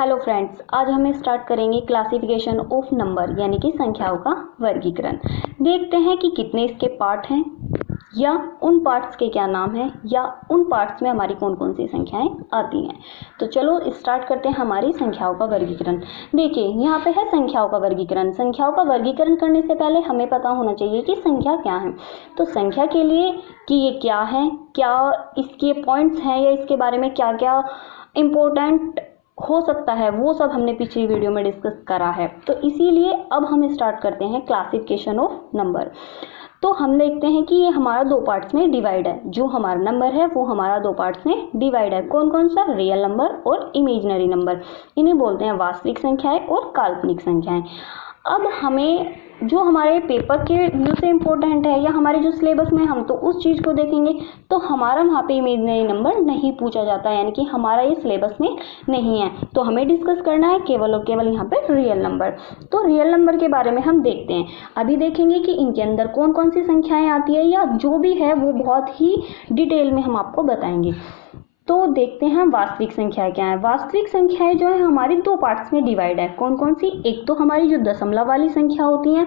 Hello friends, आज हम start करेंगे क्लासिफिकेशन ऑफ नंबर यानी कि संख्याओं का वर्गीकरण। देखते हैं कि कितने इसके पार्ट हैं या उन पार्ट्स के क्या नाम हैं या उन पार्ट्स में हमारी कौन कौन सी संख्याएं आती हैं। तो चलो स्टार्ट करते हैं हमारी संख्याओं का वर्गीकरण। देखिए यहाँ पे है संख्याओं का वर्गीकरण। संख्याओं का वर्गीकरण करने से पहले हमें पता होना चाहिए कि संख्या क्या है। तो संख्या के लिए कि ये क्या है, क्या इसके पॉइंट्स हैं या इसके बारे में क्या क्या इम्पोर्टेंट हो सकता है, वो सब हमने पिछली वीडियो में डिस्कस करा है। तो इसीलिए अब हम स्टार्ट करते हैं क्लासिफिकेशन ऑफ नंबर। तो हम देखते हैं कि ये हमारा दो पार्ट्स में डिवाइड है। जो हमारा नंबर है वो हमारा दो पार्ट्स में डिवाइड है। कौन कौन सा? रियल नंबर और इमेजिनरी नंबर। इन्हें बोलते हैं वास्तविक संख्याएं और काल्पनिक संख्याएं। अब हमें जो हमारे पेपर के व्यू से इम्पोर्टेंट है या हमारे जो सिलेबस में हम तो उस चीज़ को देखेंगे तो हमारा वहाँ पे इमेजिनरी नंबर नहीं पूछा जाता, यानी कि हमारा ये सिलेबस में नहीं है। तो हमें डिस्कस करना है केवल और केवल यहाँ पे रियल नंबर। तो रियल नंबर के बारे में हम देखते हैं। अभी देखेंगे कि इनके अंदर कौन कौन सी संख्याएं आती है या जो भी है वो बहुत ही डिटेल में हम आपको बताएंगे। तो देखते हैं वास्तविक संख्याएं क्या है। वास्तविक संख्याएं जो है हमारी दो पार्ट्स में डिवाइड है। कौन कौन सी? एक तो हमारी जो दशमलव वाली संख्या होती हैं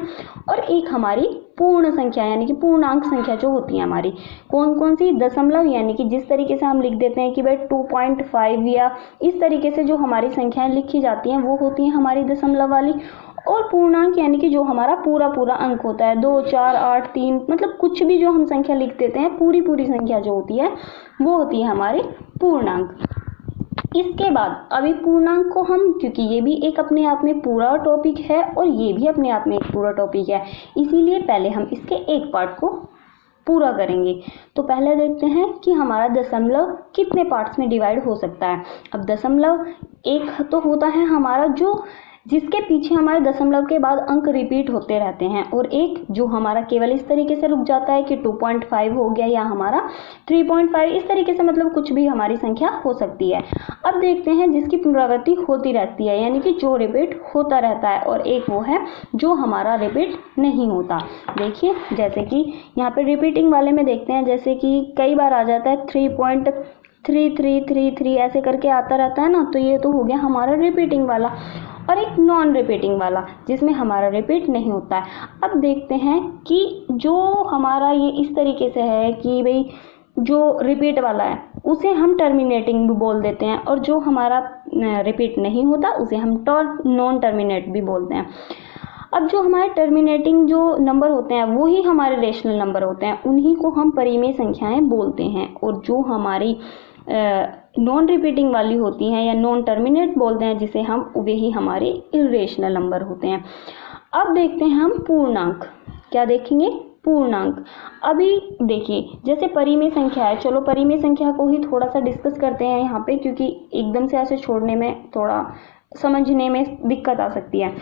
और एक हमारी पूर्ण संख्या यानी कि पूर्णांक संख्या जो होती है हमारी। कौन कौन सी? दशमलव यानी कि जिस तरीके से हम लिख देते हैं कि भाई 2.5 या इस तरीके से जो हमारी संख्याएं लिखी जाती हैं वो होती हैं हमारी दशमलव वाली। और पूर्णांक यानी कि जो हमारा पूरा पूरा अंक होता है, 2, 4, 8, 3, मतलब कुछ भी जो हम संख्या लिख देते हैं, पूरी पूरी संख्या जो होती है वो होती है हमारी पूर्णांक। इसके बाद अभी पूर्णांक को हम, क्योंकि ये भी एक अपने आप में पूरा टॉपिक है और ये भी अपने आप में एक पूरा टॉपिक है, इसीलिए पहले हम इसके एक पार्ट को पूरा करेंगे। तो पहले देखते हैं कि हमारा दशमलव कितने पार्ट्स में डिवाइड हो सकता है। अब दशमलव एक तो होता है हमारा जो जिसके पीछे हमारे दशमलव के बाद अंक रिपीट होते रहते हैं, और एक जो हमारा केवल इस तरीके से रुक जाता है कि 2.5 हो गया या हमारा 3.5, इस तरीके से मतलब कुछ भी हमारी संख्या हो सकती है। अब देखते हैं जिसकी पुनरावृत्ति होती रहती है यानी कि जो रिपीट होता रहता है, और एक वो है जो हमारा रिपीट नहीं होता। देखिए जैसे कि यहाँ पे रिपीटिंग वाले में देखते हैं, जैसे कि कई बार आ जाता है 3.3333 ऐसे करके आता रहता है ना, तो ये तो हो गया हमारा रिपीटिंग वाला। और एक नॉन रिपीटिंग वाला जिसमें हमारा रिपीट नहीं होता है। अब देखते हैं कि जो हमारा ये इस तरीके से है कि भाई जो रिपीट वाला है उसे हम टर्मिनेटिंग भी बोल देते हैं, और जो हमारा रिपीट नहीं होता उसे हम नॉन टर्मिनेट भी बोलते हैं। अब जो हमारे टर्मिनेटिंग जो नंबर होते हैं वो ही हमारे रेशनल नंबर होते हैं, उन्हीं को हम परिमेय संख्याएं बोलते हैं। और जो हमारी नॉन रिपीटिंग वाली होती हैं या नॉन टर्मिनेट बोलते हैं जिसे हम, वे ही हमारे इरेशनल नंबर होते हैं। अब देखते हैं हम पूर्णांक। क्या देखेंगे? पूर्णांक। अभी देखिए जैसे परिमेय संख्या है, चलो परिमेय संख्या को ही थोड़ा सा डिस्कस करते हैं यहाँ पे, क्योंकि एकदम से ऐसे छोड़ने में थोड़ा समझने में दिक्कत आ सकती है।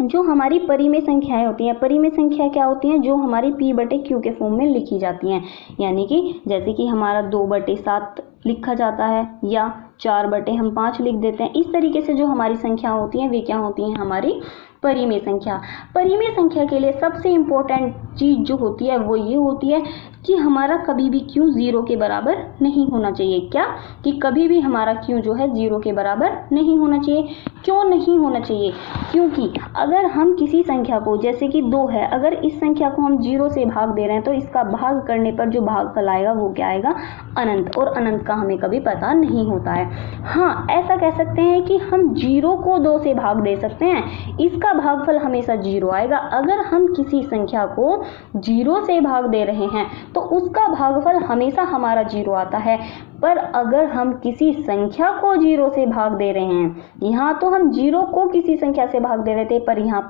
जो हमारी परिमेय संख्याएं होती हैं, परिमेय संख्या क्या होती हैं? जो हमारी P/Q के फॉर्म में लिखी जाती हैं, यानी कि जैसे कि हमारा 2/7 लिखा जाता है या 4/5 लिख देते हैं। इस तरीके से जो हमारी संख्या होती हैं वे क्या होती हैं? हमारी परिमेय संख्या। परिमेय संख्या के लिए सबसे इम्पोर्टेंट चीज़ जो होती है वो ये होती है कि हमारा कभी भी Q 0 के बराबर नहीं होना चाहिए। क्या? कि कभी भी हमारा Q जो है 0 के बराबर नहीं होना चाहिए। क्यों नहीं होना चाहिए? क्योंकि अगर हम किसी संख्या को, जैसे कि 2 है, अगर इस संख्या को हम 0 से भाग दे रहे हैं तो इसका भाग करने पर जो भागफल आएगा वो क्या आएगा? अनंत। और अनंत का हमें कभी पता नहीं होता है। हाँ, ऐसा कह सकते हैं कि हम 0 को 2 से भाग दे सकते हैं, इसका भागफल हमेशा 0 आएगा। अगर हम किसी संख्या को 0 से भाग दे रहे हैं तो उसका भागफल हमेशा हमारा 0 आता है। पर अगर हम किसी संख्या को 0 से भाग दे रहे हैं, यहाँ तो हम 0 को किसी संख्या से भाग दे रहे थे, पर यहाँ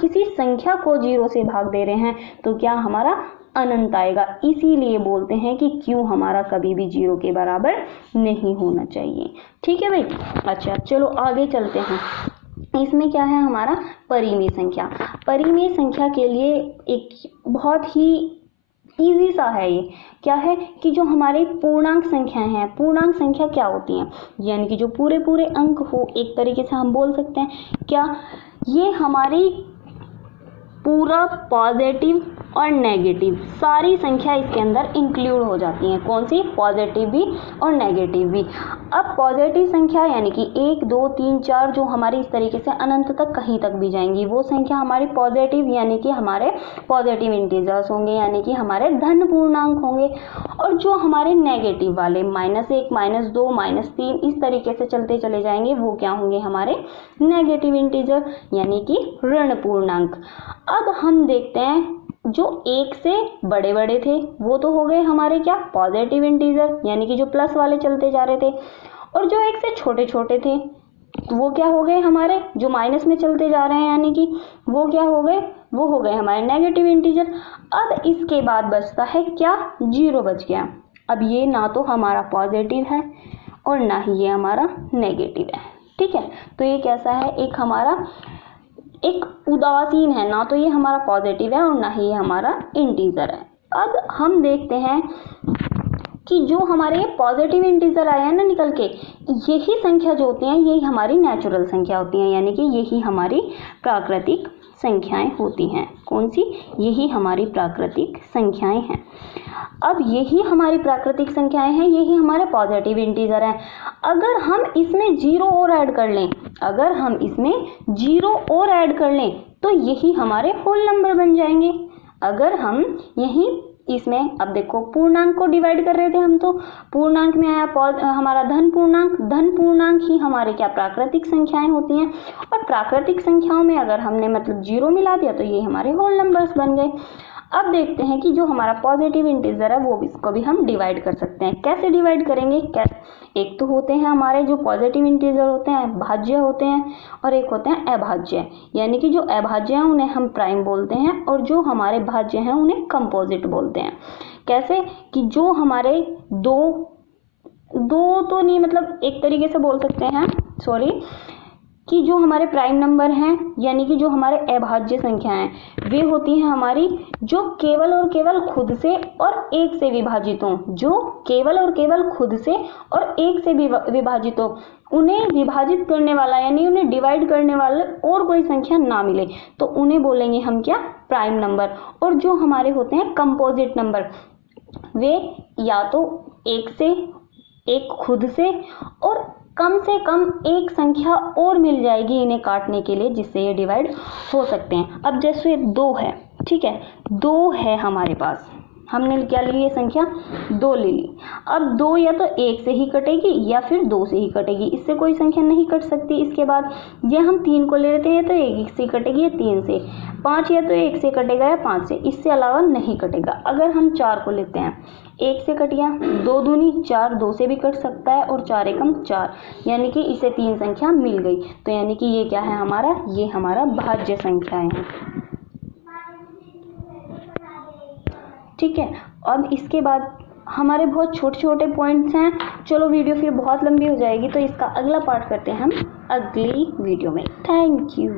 किसी संख्या को 0 से भाग दे रहे हैं तो क्या हमारा? अनंत आएगा। इसीलिए बोलते हैं कि Q हमारा कभी भी 0 के बराबर नहीं होना चाहिए। ठीक है भाई। अच्छा चलो आगे चलते हैं। इसमें क्या है हमारा? परिमेय संख्या। परिमेय संख्या के लिए एक बहुत ही इजी सा है ये। क्या है कि जो हमारे पूर्णांक संख्याएं हैं, पूर्णांक संख्या क्या होती हैं? यानी कि जो पूरे पूरे अंक हो, एक तरीके से हम बोल सकते हैं। क्या? ये हमारी पूरा पॉजिटिव और नेगेटिव, सारी संख्या इसके अंदर इंक्लूड हो जाती हैं। कौन सी? पॉजिटिव भी और नेगेटिव भी। अब पॉजिटिव संख्या यानी कि 1 2 3 4 जो हमारी इस तरीके से अनंत तक कहीं तक भी जाएंगी, वो संख्या हमारी पॉजिटिव यानी कि हमारे पॉजिटिव इंटीजर्स होंगे, यानी कि हमारे धन पूर्णांक होंगे। और जो हमारे नेगेटिव वाले -1 -2 -3 इस तरीके से चलते चले जाएंगे, वो क्या होंगे? हमारे नेगेटिव इंटीजर यानी कि ऋण पूर्णांक। अब हम देखते हैं जो 1 से बड़े बड़े थे वो तो हो गए हमारे क्या? पॉजिटिव इंटीजर यानी कि जो प्लस वाले चलते जा रहे थे। और जो 1 से छोटे छोटे थे वो क्या हो गए? हमारे जो माइनस में चलते जा रहे हैं, यानी कि वो क्या हो गए? वो हो गए हमारे नेगेटिव इंटीजर। अब इसके बाद बचता है क्या? 0 बच गया। अब ये ना तो हमारा पॉजिटिव है और ना ही ये हमारा नेगेटिव है। ठीक है, तो ये कैसा है? एक हमारा एक उदासीन है, ना तो ये हमारा पॉजिटिव है और ना ही ये हमारा इंटीजर है। अब हम देखते हैं कि जो हमारे पॉजिटिव इंटीजर आए हैं ना निकल के, यही संख्या जो होती हैं यही हमारी नेचुरल संख्या होती हैं, यानी कि यही हमारी प्राकृतिक संख्याएं होती हैं। कौन सी? यही हमारी प्राकृतिक संख्याएं हैं। अब यही हमारी प्राकृतिक संख्याएं हैं, यही हमारे पॉजिटिव इंटीजर हैं। अगर हम इसमें 0 और ऐड कर लें, अगर हम इसमें 0 और ऐड कर लें तो यही हमारे होल नंबर बन जाएंगे। अगर हम यही इसमें, अब देखो पूर्णांक को डिवाइड कर रहे थे हम, तो पूर्णांक में आया हमारा धन पूर्णांक। धन पूर्णांक ही हमारे क्या? प्राकृतिक संख्याएं होती हैं। और प्राकृतिक संख्याओं में अगर हमने मतलब 0 मिला दिया तो ये हमारे होल नंबर्स बन गए। अब देखते हैं कि जो हमारा पॉजिटिव इंटीजर है वो इसको भी हम डिवाइड कर सकते हैं। कैसे डिवाइड करेंगे? एक तो होते हैं हमारे जो पॉजिटिव इंटीजर होते हैं भाज्य होते हैं, और एक होते हैं अभाज्य, यानी कि जो अभाज्य हैं उन्हें हम प्राइम बोलते हैं और जो हमारे भाज्य हैं उन्हें कंपोजिट बोलते हैं। कैसे? कि जो हमारे दो तो नहीं, मतलब एक तरीके से बोल सकते हैं, कि जो हमारे प्राइम नंबर हैं यानी कि जो हमारे अभाज्य संख्या हैं वे होती हैं हमारी जो केवल और केवल खुद से और 1 से विभाजित हों। जो केवल और केवल खुद से और 1 से विभाजित हो, उन्हें विभाजित करने वाला यानी उन्हें डिवाइड करने वाला और कोई संख्या ना मिले तो उन्हें बोलेंगे हम क्या? Prime number. और जो हमारे होते हैं कंपोजिट नंबर, वे या तो 1 से, 1 खुद से और कम से कम एक संख्या और मिल जाएगी इन्हें काटने के लिए जिससे ये डिवाइड हो सकते हैं। अब जैसे 2 है, ठीक है, 2 है हमारे पास, हमने क्या ली? ये संख्या 2 ले ली। अब 2 या तो 1 से ही कटेगी या फिर 2 से ही कटेगी, इससे कोई संख्या नहीं कट सकती। इसके बाद ये हम 3 को ले लेते हैं तो 1 से कटेगी या 3 से, 5 या तो 1 से कटेगा या 5 से, इससे अलावा नहीं कटेगा। अगर हम 4 को लेते हैं, 1 से कट गया, 2 दूनी 4, 2 से भी कट सकता है और 4 एकम 4, यानी कि इसे 3 संख्या मिल गई। तो यानी कि ये क्या है हमारा? ये हमारा भाज्य संख्याएं हैं। ठीक है, अब इसके बाद हमारे बहुत छोटे छोटे पॉइंट्स हैं। चलो वीडियो फिर बहुत लंबी हो जाएगी तो इसका अगला पार्ट करते हैं हम अगली वीडियो में। Thank you.